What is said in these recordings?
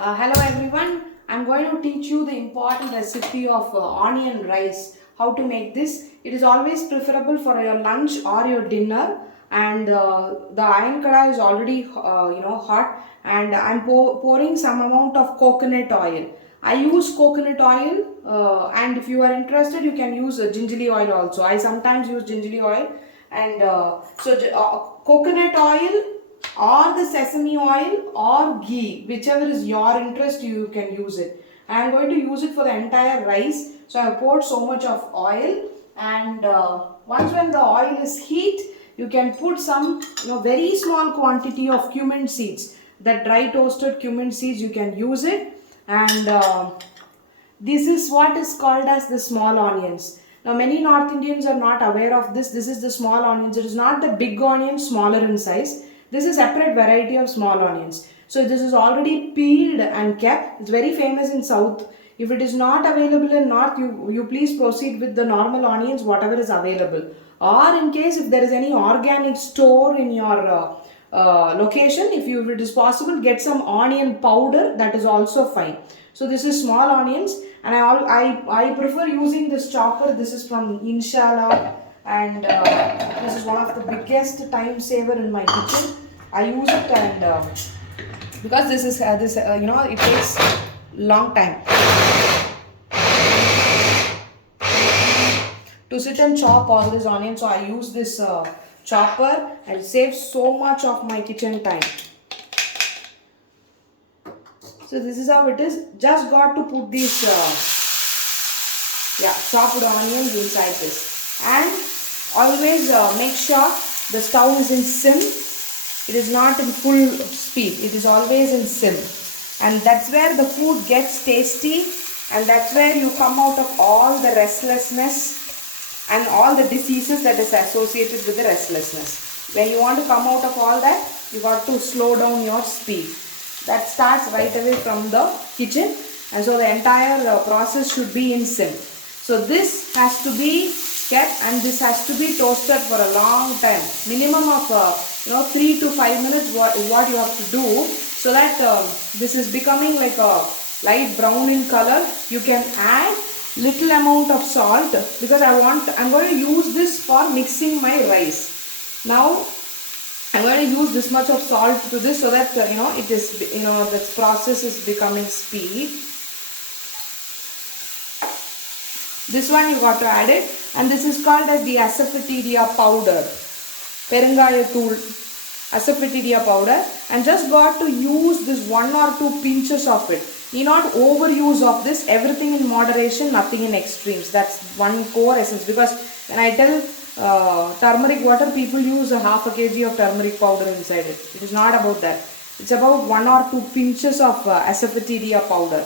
Hello everyone, I'm going to teach you the important recipe of onion rice. How to make this. It is always preferable for your lunch or your dinner, and the iron kadai is already hot, and I'm pouring some amount of coconut oil. I use coconut oil, and if you are interested you can use gingerly oil also. I sometimes use gingerly oil, and coconut oil or the sesame oil or ghee, whichever is your interest, you can use it. I am going to use it for the entire rice, so I have poured so much of oil. And once when the oil is heat, you can put some very small quantity of cumin seeds, that dry toasted cumin seeds, you can use it. And this is what is called as the small onions. Now many North Indians are not aware of this. This is the small onions. It is not the big onion, smaller in size. This is a separate variety of small onions. So this is already peeled and kept. It's very famous in South. If it is not available in North, you please proceed with the normal onions, whatever is available. Or in case if there is any organic store in your location, if it is possible, get some onion powder, that is also fine. So this is small onions, and I prefer using this chopper. This is from Inshallah, and this is one of the biggest time saver in my kitchen. I use it, and because this is it takes long time to sit and chop all this onion. So I use this chopper, and it saves so much of my kitchen time. So this is how it is. Just got to put these chopped onions inside this, and always make sure the stove is in sim. It is not in full speed. It is always in sim, and that's where the food gets tasty, and that's where you come out of all the restlessness and all the diseases that is associated with the restlessness. When you want to come out of all that, you got to slow down your speed. That starts right away from the kitchen, and so the entire process should be in sim. So this has to be kept, and this has to be toasted for a long time, minimum of 3 to 5 minutes is what you have to do, so that this is becoming like a light brown in color. You can add little amount of salt, because I'm going to use this for mixing my rice. Now I'm going to use this much of salt to this, so that it is the process is becoming speed. This one you got to add it, and this is called as the asafoetida powder, perengayathul asafoetida powder, and just got to use this 1 or 2 pinches of it. You not overuse of this. Everything in moderation, nothing in extremes. That's one core essence, because when I tell turmeric water, people use a half a kg of turmeric powder inside it. It is not about that. It's about 1 or 2 pinches of asafoetida powder,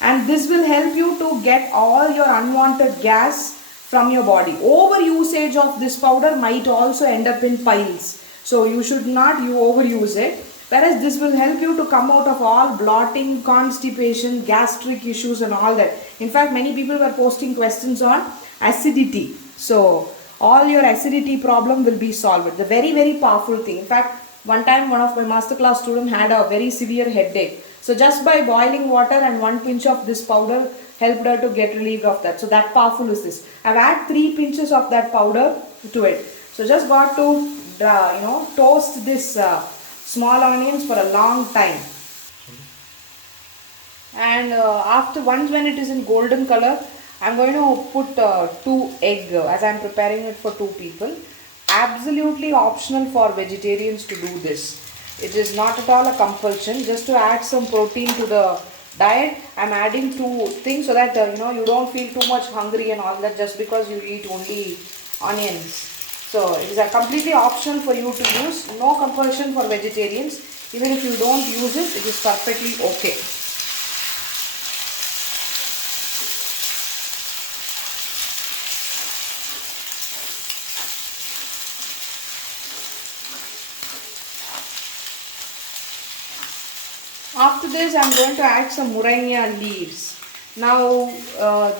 and this will help you to get all your unwanted gas from your body. Over usage of this powder might also end up in piles, so you should not overuse it. Whereas this will help you to come out of all blotting, constipation, gastric issues and all that. In fact, many people were posting questions on acidity. So all your acidity problem will be solved. The very, very powerful thing. In fact, one time one of my masterclass students had a very severe headache. So just by boiling water and 1 pinch of this powder helped her to get relieved of that. So that powerful is this. I've added 3 pinches of that powder to it. So just got to toast this small onions for a long time. And once when it is in golden color, I'm going to put 2 egg, as I'm preparing it for 2 people. Absolutely optional for vegetarians to do this. It is not at all a compulsion. Just to add some protein to the diet, I'm adding 2 things, so that you don't feel too much hungry and all that just because you eat only onions. So it is a completely optional for you to use. No compulsion for vegetarians. Even if you don't use it, it is perfectly okay. After this, I am going to add some moringa leaves. Now,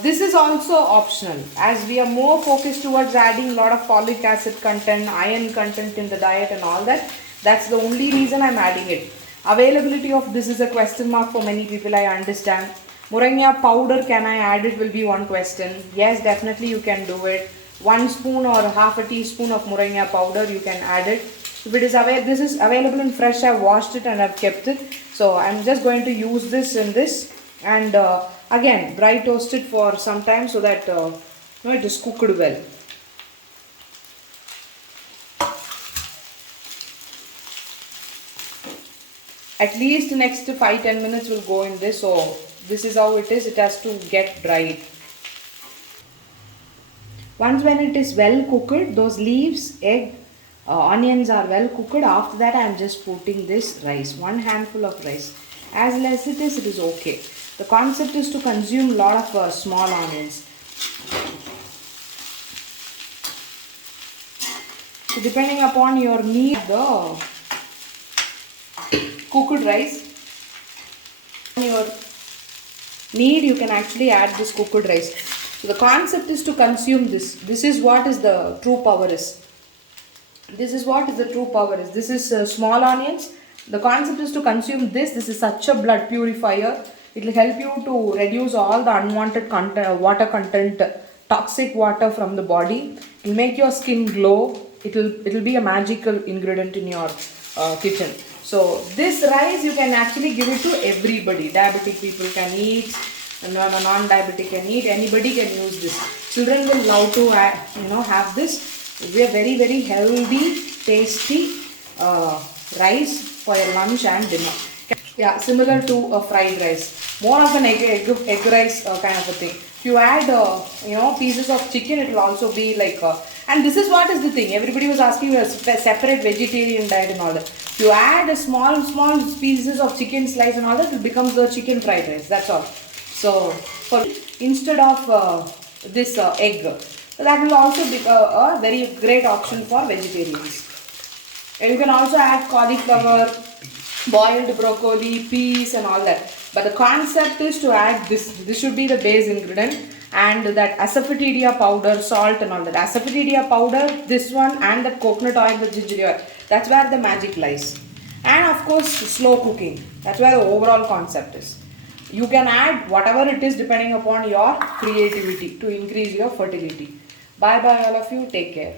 this is also optional, as we are more focused towards adding a lot of folic acid content, iron content in the diet and all that. That's the only reason I'm adding it. Availability of this is a question mark for many people, I understand. Moringa powder, can I add it, will be one question. Yes, definitely you can do it. 1 spoon or half a teaspoon of moringa powder, you can add it. If it is this is available in fresh, I've washed it and I've kept it. So I'm just going to use this in this, and again dry toast it for some time so that it is cooked well. At least next 5-10 minutes will go in this. So this is how it is. It has to get dried. Once when it is well cooked, those leaves, egg, onions are well cooked. After that I am just putting this rice, 1 handful of rice. As less it is okay. The concept is to consume lot of small onions. So depending upon your need, the cooked rice, your need, you can actually add this cooked rice. So the concept is to consume this. This is what is the true power is. This is what is the true power is. This is small onions. The concept is to consume this. This is such a blood purifier. It will help you to reduce all the unwanted content, water content, toxic water from the body. It will make your skin glow. It will be a magical ingredient in your kitchen. So this rice you can actually give it to everybody. Diabetic people can eat, non-diabetic can eat, anybody can use this. Children will love to have this. It will be a very, very healthy, tasty rice for your lunch and dinner. Yeah, similar to a fried rice. More of an egg rice kind of a thing. If you add pieces of chicken, it will also be like and this is what is the thing. Everybody was asking a separate vegetarian diet and all that. If you add a small pieces of chicken slice and all that, it becomes the chicken fried rice. That's all. So instead of this egg, that will also be a very great option for vegetarians. And you can also add cauliflower, boiled broccoli, peas and all that. But the concept is to add this. This should be the base ingredient, and that asafoetida powder, salt and all that. Asafoetida powder, this one, and that coconut oil, the ginger oil. That's where the magic lies. And of course slow cooking. That's where the overall concept is. You can add whatever it is depending upon your creativity to increase your fertility. Bye bye all of you. Take care.